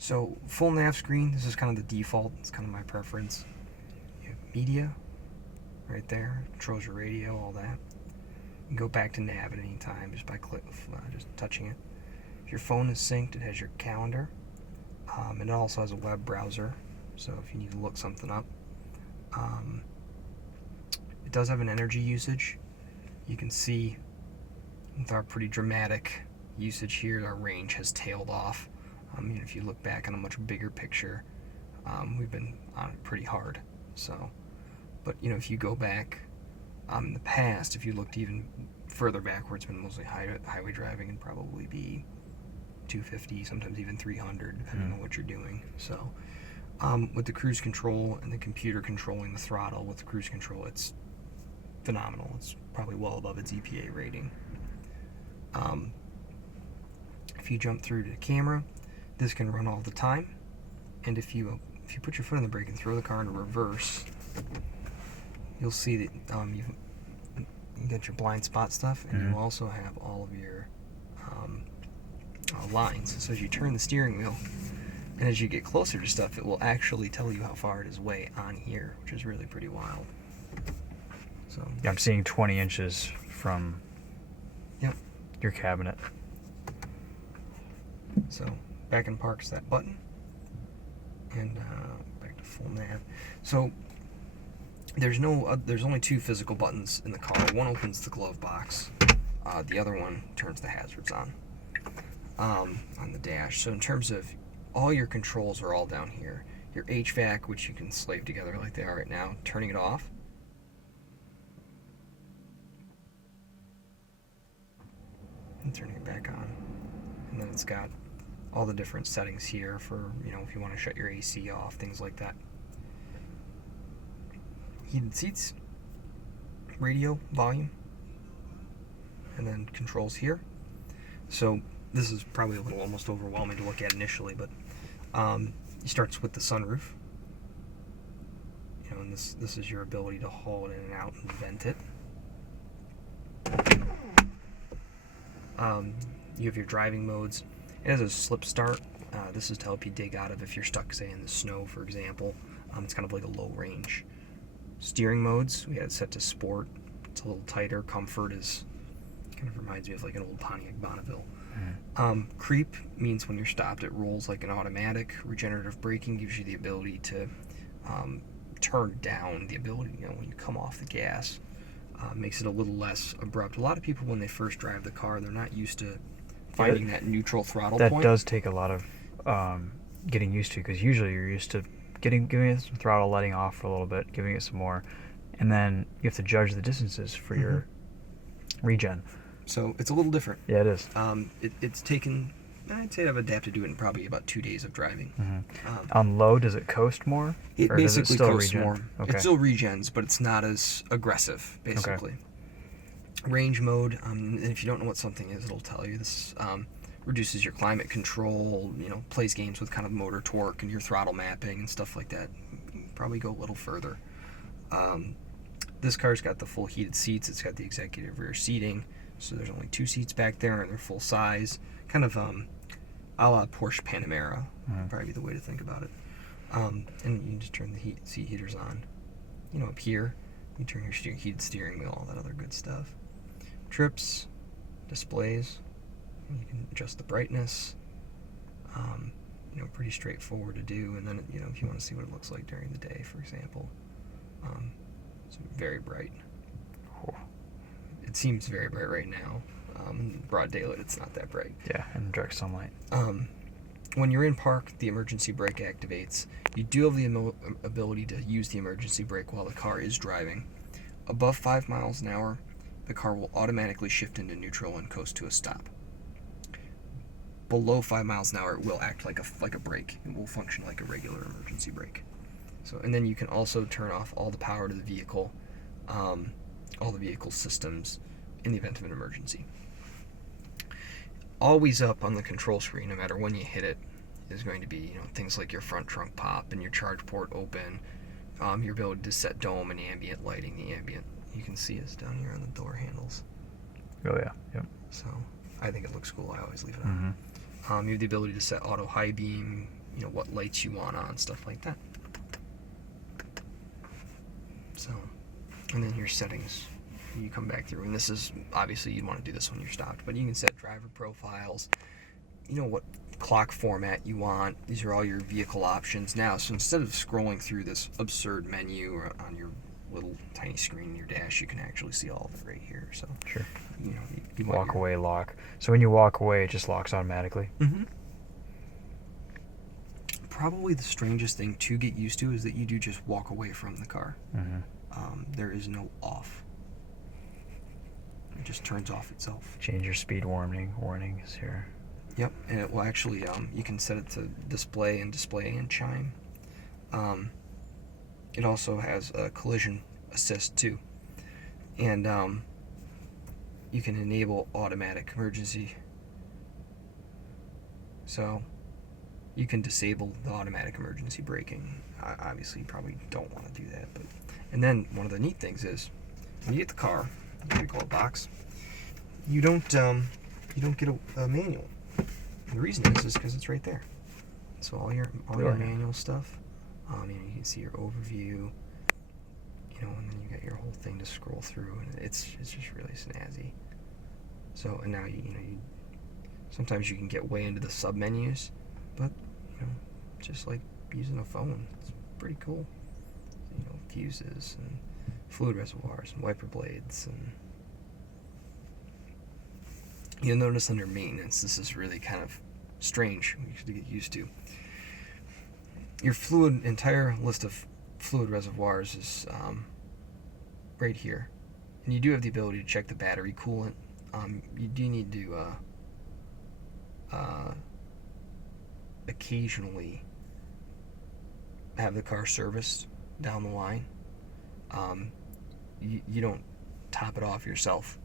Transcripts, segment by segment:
So full nav screen, this is kind of the default. It's kind of my preference. You have media right there, controls your radio, all that. You can go back to nav at any time just by just touching it. If your phone is synced, it has your calendar. And it also has a web browser, so if you need to look something up. It does have an energy usage. You can see with our pretty dramatic usage here, our range has tailed off. If you look back on a much bigger picture, we've been on it pretty hard. So, but if you go back in the past, if you looked even further backwards, it's been mostly highway driving and probably be 250, sometimes even 300, depending on what you're doing. So, with the cruise control and the computer controlling the throttle with the cruise control, it's phenomenal. It's probably well above its EPA rating. If you jump through to the camera, this can run all the time. And if you put your foot on the brake and throw the car into reverse, you'll see that you get your blind spot stuff, and you also have all of your lines. So as you turn the steering wheel, and as you get closer to stuff, it will actually tell you how far it is away on here, which is really pretty wild. So I'm seeing 20 inches from your cabinet. So back in park's that button, and back to full nav. So there's only two physical buttons in the car. One opens the glove box. The other one turns the hazards on the dash. So in terms of all your controls are all down here. Your HVAC, which you can slave together like they are right now, turning it off. And turning it back on. And then it's got all the different settings here for, if you want to shut your AC off, things like that. Heated seats, radio, volume, and then controls here. So this is probably a little almost overwhelming to look at initially, but it starts with the sunroof. And this is your ability to haul it in and out and vent it. You have your driving modes. It has a slip start. This is to help you dig out of if you're stuck, say, in the snow, for example. It's kind of like a low range. Steering modes, we had it set to sport. It's a little tighter. Comfort is kind of reminds me of like an old Pontiac Bonneville. Creep means when you're stopped, it rolls like an automatic. Regenerative braking gives you the ability to turn down the ability, when you come off the gas. Makes it a little less abrupt. A lot of people, when they first drive the car, they're not used to finding that neutral throttle point. That does take a lot of getting used to, because usually you're used to giving it some throttle, letting off for a little bit, giving it some more, and then you have to judge the distances for your regen. So it's a little different. Yeah, it is. It's taken, I'd say I've adapted to it in probably about 2 days of driving. On low, does it coast more? It or basically does it still coasts regen? more. Okay. It still regens, but it's not as aggressive, basically. Range mode, and if you don't know what something is, it'll tell you. This reduces your climate control, plays games with kind of motor torque and your throttle mapping and stuff like that. You can probably go a little further. This car's got the full heated seats. It's got the executive rear seating. So there's only 2 seats back there, and they're full size. Kind of a la Porsche Panamera, probably be the way to think about it. And you can just turn the seat heaters on. Up here, you turn your heated steering wheel, all that other good stuff. Trips, displays, you can adjust the brightness. Pretty straightforward to do. And then, if you want to see what it looks like during the day, for example, it's very bright. It seems very bright right now. In broad daylight, it's not that bright. Yeah, in direct sunlight. When you're in park, the emergency brake activates. You do have the ability to use the emergency brake while the car is driving. Above 5 miles an hour, the car will automatically shift into neutral and coast to a stop. Below 5 miles an hour, it will act like a brake. It will function like a regular emergency brake. And then you can also turn off all the power to the vehicle, all the vehicle systems, in the event of an emergency. Always up on the control screen, no matter when you hit it, is going to be things like your front trunk pop and your charge port open, your ability to set dome and ambient lighting. The ambient, you can see, is down here on the door handles. Oh yeah, yep. So I think it looks cool. I always leave it on. You have the ability to set auto high beam, what lights you want on, stuff like that. So, and then your settings, you come back through, and this is, obviously you'd want to do this when you're stopped, but you can set driver profiles, what clock format you want. These are all your vehicle options now. So instead of scrolling through this absurd menu or on your little tiny screen in your dash, you can actually see all of it right here. So sure, you walk away lock. So when you walk away, it just locks automatically. Mm-hmm. Probably the strangest thing to get used to is that you do just walk away from the car. Mm-hmm. There is no off. It just turns off itself. Change your speed warnings here. Yep, and it will actually, you can set it to display and chime. It also has a collision assist too. And you can enable automatic emergency. So you can disable the automatic emergency braking. Obviously, you probably don't want to do that. And then one of the neat things is, when you get the car, we call it box, you don't get a manual. And the reason is because it's right there. So all your manual stuff, you can see your overview, and then you got your whole thing to scroll through, and it's just really snazzy. So, and now you sometimes you can get way into the sub menus, but just like using a phone, it's pretty cool. Fuses and fluid reservoirs and wiper blades, and you'll notice under maintenance, this is really kind of strange to get used to. Your entire list of fluid reservoirs is right here, and you do have the ability to check the battery coolant. You do need to occasionally have the car serviced down the line. You don't top it off yourself.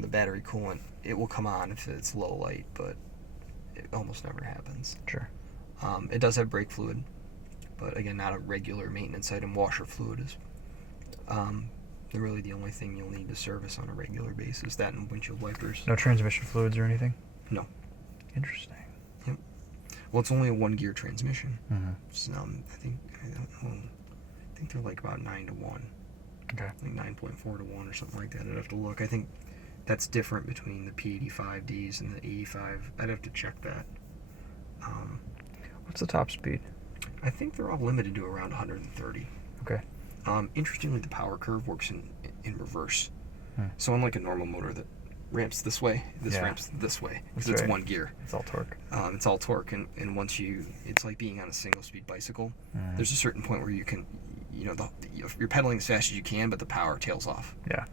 The battery coolant, it will come on if it's low light, but it almost never happens. Sure. It does have brake fluid, but again, not a regular maintenance item. Washer fluid is really the only thing you'll need to service on a regular basis. That and windshield wipers. No transmission fluids or anything? No. Interesting. Yep. Well, it's only a 1-gear transmission. Mm-hmm. So, I think they're like about 9 to 1. Okay. Like 9.4 to 1 or something like that. I'd have to look. I think that's different between the P85Ds and the 85. I'd have to check that. What's the top speed? I think they're all limited to around 130. Okay. Interestingly, the power curve works in reverse. Hmm. So unlike a normal motor that ramps this way, ramps this way because it's 1 gear. It's all torque. It's all torque, and once it's like being on a single-speed bicycle. Mm. There's a certain point where you can, you're pedaling as fast as you can, but the power tails off. Yeah.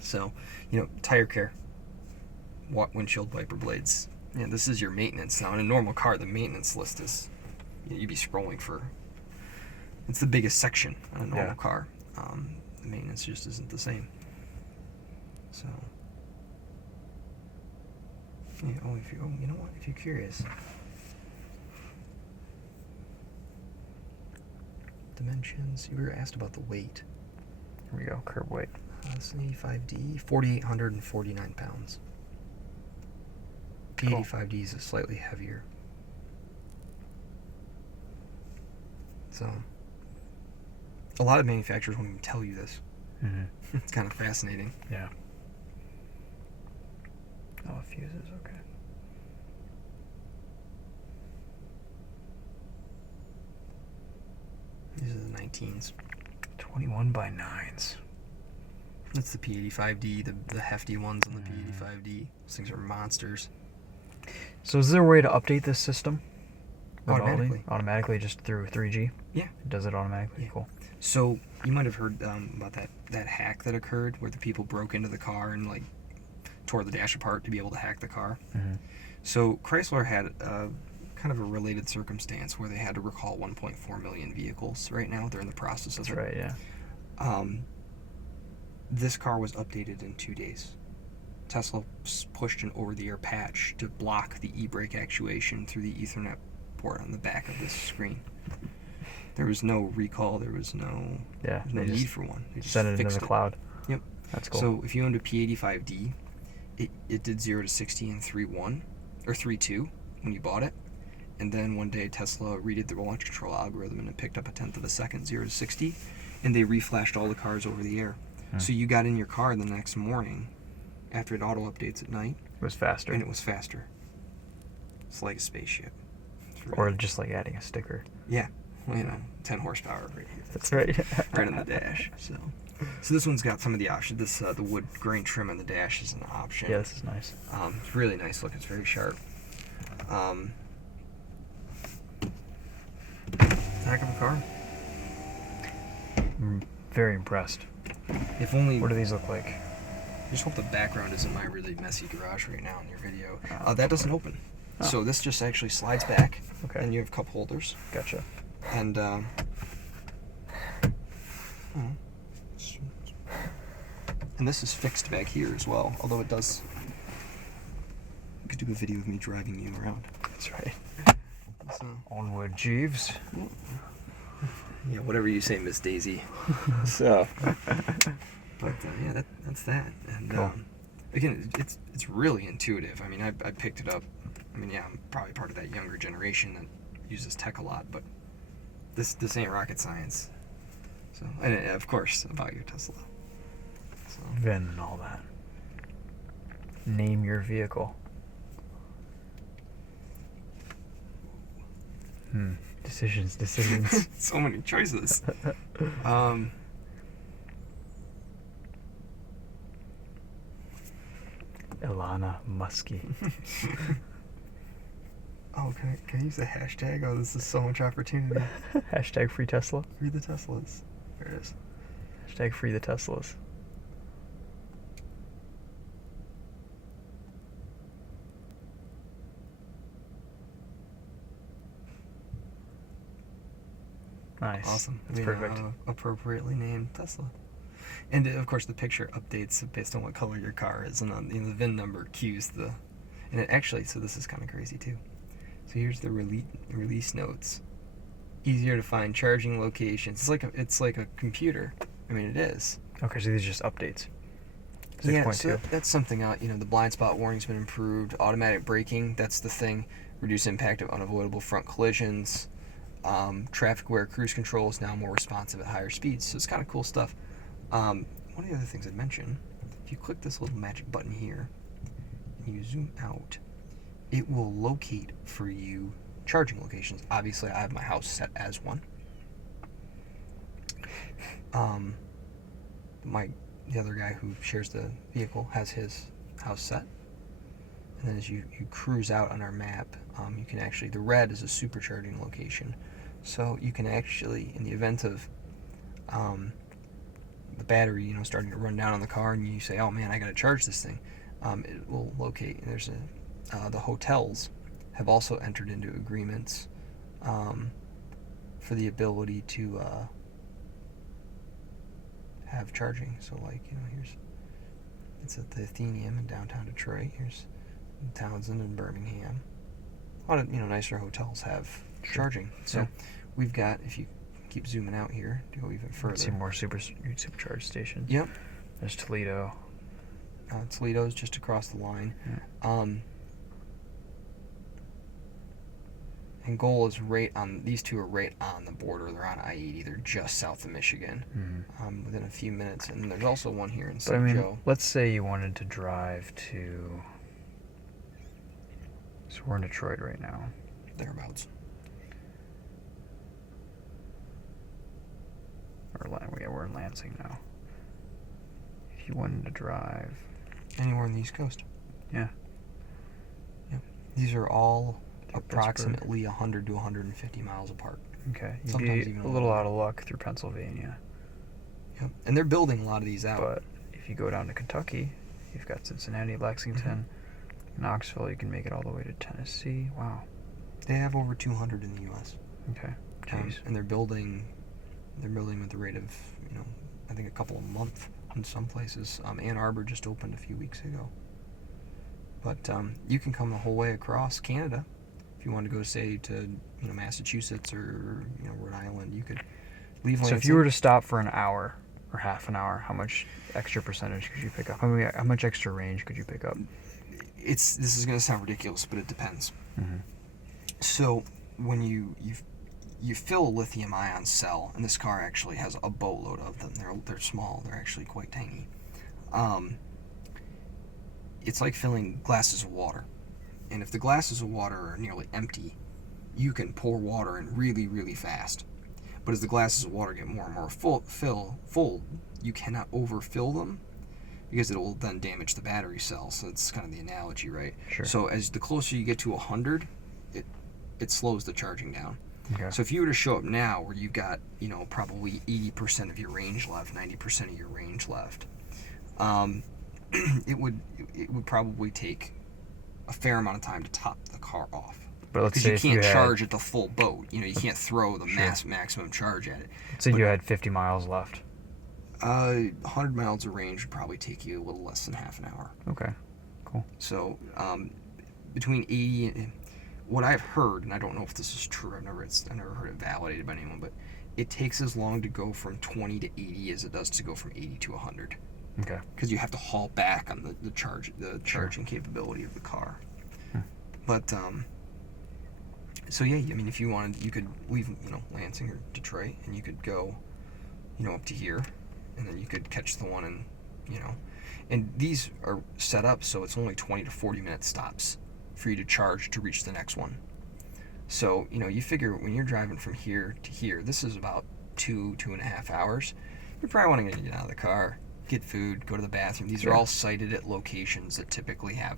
So, tire care, windshield wiper blades. This is your maintenance. Now, in a normal car, the maintenance list is, you'd be scrolling for, it's the biggest section on a normal car. The maintenance just isn't the same. So, you know what, if you're curious, dimensions, you were asked about the weight. Here we go, curb weight. This is an 85D, 4,849 pounds. The Cool. 85D is slightly heavier. So, a lot of manufacturers won't even tell you this. Mm-hmm. It's kind of fascinating. Yeah. Oh, fuses, okay. These are the 19s. 21 by 9s. That's the P85D, the hefty ones on the P85D. Those things are monsters. So is there a way to update this system? Automatically. Automatically, just through 3G? Yeah. It does it automatically? Yeah. Cool. So, you might have heard about that hack that occurred where the people broke into the car and, tore the dash apart to be able to hack the car. Mm-hmm. So, Chrysler had kind of a related circumstance where they had to recall 1.4 million vehicles right now. They're in the process of it. That's right, yeah. This car was updated in 2 days. Tesla pushed an over-the-air patch to block the e-brake actuation through the Ethernet port on the back of this screen. There was no recall. There was no need for one. They just sent it into fixed the cloud. Yep. That's cool. So if you owned a P85D, it did 0 to 60 in 3.1 or 3.2 when you bought it, and then one day Tesla redid the launch control algorithm, and it picked up 1/10 of a second, 0 to 60, and they reflashed all the cars over the air. So you got in your car the next morning, after it auto updates at night. It was faster. And it was faster. It's like a spaceship. Or just like adding a sticker. Yeah. Well, 10 horsepower right here. That's right. Right on the dash. So this one's got some of the options. This the wood grain trim on the dash is an option. Yeah, this is nice. It's really nice look. It's very sharp. Heck of a car. I'm very impressed. If only. What do these look like? I just hope the background isn't my really messy garage right now in your video. That doesn't open. Oh. So this just actually slides back. Okay. And you have cup holders. Gotcha. And this is fixed back here as well. Although it does. You could do a video of me driving you around. That's right. So, Onward, Jeeves. yeah, whatever you say, Miss Daisy. So, but yeah, that's that. And Cool. Again, it's really intuitive. I mean, I picked it up. I mean, yeah, I'm probably part of that younger generation that uses tech a lot, but this ain't rocket science. So, and of course, about your Tesla. So. VIN and all that. Name your vehicle. Decisions. So many choices. Ilana Muskie. Oh, can I use the hashtag? Oh, this is so much opportunity. Hashtag free Tesla. Free the Teslas. There it is. Hashtag free the Teslas. Nice. Awesome. That's perfect. Appropriately named Tesla. And of course, the picture updates based on what color your car is, and the VIN number cues the. And it actually, so this is kind of crazy too. So here's the release notes. Easier to find charging locations. It's like a computer. I mean, it is. Okay, so these are just updates. 6.2. Yeah, so that's something out. The blind spot warning's been improved. Automatic braking, that's the thing. Reduce impact of unavoidable front collisions. Traffic-aware cruise control is now more responsive at higher speeds. So it's kind of cool stuff. One of the other things I'd mention, if you click this little magic button here, and you zoom out, it will locate for you charging locations. Obviously, I have my house set as one. The other guy who shares the vehicle has his house set. And then as you cruise out on our map, you can actually, the red is a supercharging location. So you can actually, in the event of the battery, starting to run down on the car, and you say, "Oh man, I got to charge this thing," it will locate. There's the hotels have also entered into agreements for the ability to have charging. So it's at the Athenaeum in downtown Detroit. Here's Townsend and Birmingham. A lot of nicer hotels have charging. So we've got, if you keep zooming out here to go even further, See more supercharged stations. Yep. There's Toledo. Toledo's just across the line. Yeah. And Goal is these two are right on the border. They're on I-80. They're just south of Michigan, within a few minutes. And there's also one here in St. Joe. Let's say you wanted to drive to... So we're in Detroit right now. Thereabouts. We're in Lansing now. If you wanted to drive... Anywhere on the East Coast. Yeah. Yep. These are all approximately 100 to 150 miles apart. Okay. You'd Sometimes be even a little out of luck through Pennsylvania. Yep. And they're building a lot of these out. But if you go down to Kentucky, you've got Cincinnati, Lexington, Knoxville. You can make it all the way to Tennessee. Wow. They have over 200 in the U.S. Okay. Jeez. And they're building at the rate of, I think a couple a month in some places. Ann Arbor just opened a few weeks ago. But you can come the whole way across Canada. If you want to go, say, to Massachusetts or Rhode Island, you could leave Lansing. So if you were to stop for an hour or half an hour, how much extra percentage could you pick up? How much extra range could you pick up? This is going to sound ridiculous, but it depends. Mm-hmm. So when you fill a lithium ion cell, and this car actually has a boatload of them. They're small. They're actually quite tiny. It's like filling glasses of water. And if the glasses of water are nearly empty, you can pour water in really, really fast. But as the glasses of water get more and more full, you cannot overfill them because it will then damage the battery cell. So it's kind of the analogy, right? Sure. So as the closer you get to 100, it slows the charging down. Okay. So if you were to show up now where you've got, probably 80% of your range left, 90% of your range left, it would probably take a fair amount of time to top the car off. But let's Because say you if can't had, charge at the full boat. You can't throw the Sure. maximum charge at it. let's say you had 50 miles left. 100 miles of range would probably take you a little less than half an hour. Okay. Cool. So between 80 and what I've heard, and I don't know if this is true, I've never heard it validated by anyone, but it takes as long to go from 20 to 80 as it does to go from 80 to 100. Okay. Because you have to haul back on the charging capability of the car. But so yeah, I mean, if you wanted, you could leave Lansing or Detroit, and you could go up to here, and then you could catch the one and these are set up so it's only 20 to 40 minute stops for you to charge to reach the next one. So you figure when you're driving from here to here, this is about 2.5 hours. You're probably wanting to get out of the car, get food, go to the bathroom. These are all sited at locations that typically have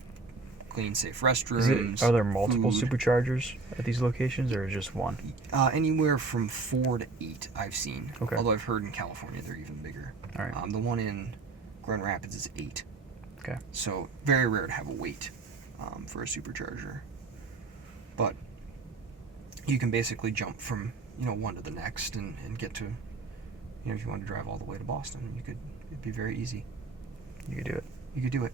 clean, safe restrooms. Are there multiple food. superchargers at these locations, or just one? Anywhere from 4 to 8 I've seen. Okay. Although I've heard in California they're even bigger. All right. The one in Grand Rapids is 8. Okay. So very rare to have a wait for a supercharger. But you can basically jump from one to the next and get to if you want to drive all the way to Boston, it'd be very easy. You could do it. You could do it.